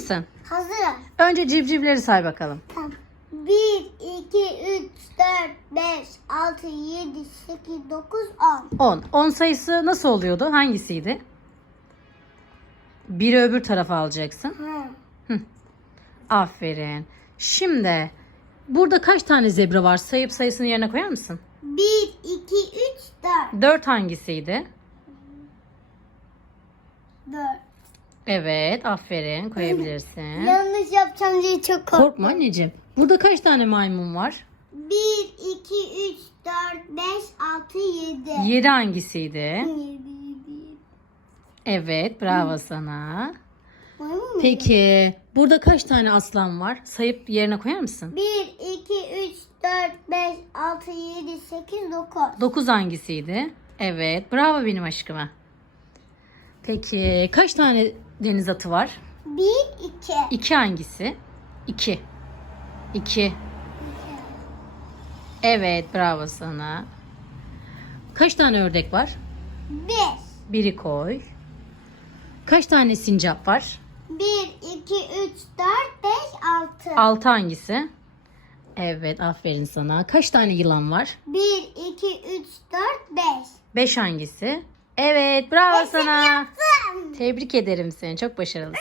mısın? Hazır. Önce civcivleri say bakalım. Tamam. 1, 2, 3, 4, 5, 6, 7, 8, 9, 10. 10. 10 sayısı nasıl oluyordu? Hangisiydi? Biri öbür tarafa alacaksın. Ha. Aferin. Şimdi burada kaç tane zebra var? Sayıp sayısını yerine koyar mısın? 1, 2, 3, 4. 4 hangisiydi? 4. Evet, aferin. Koyabilirsin. Yanlış yapacağım diye çok korktum. Korkma anneciğim. Burada kaç tane maymun var? 1, 2, 3, 4, 5, 6, 7. 7 hangisiydi? 7. Evet, bravo sana. Maymun mu? Peki, burada kaç tane aslan var? Sayıp yerine koyar mısın? 1, 2, 3, 4, 5, 6, 7, 8, 9. 9 hangisiydi? Evet, bravo benim aşkıma. Peki, kaç tane deniz atı var? 1, 2. 2 hangisi? 2. 2. Evet, bravo sana. Kaç tane ördek var? 1. Biri koy. Kaç tane sincap var? 1, 2, 3, 4, 5, 6. 6 hangisi? Evet, aferin sana. Kaç tane yılan var? 1, 2, 3, 4, 5. 5 hangisi? Evet, bravo sana. Yaptım. Tebrik ederim seni. Çok başarılısın.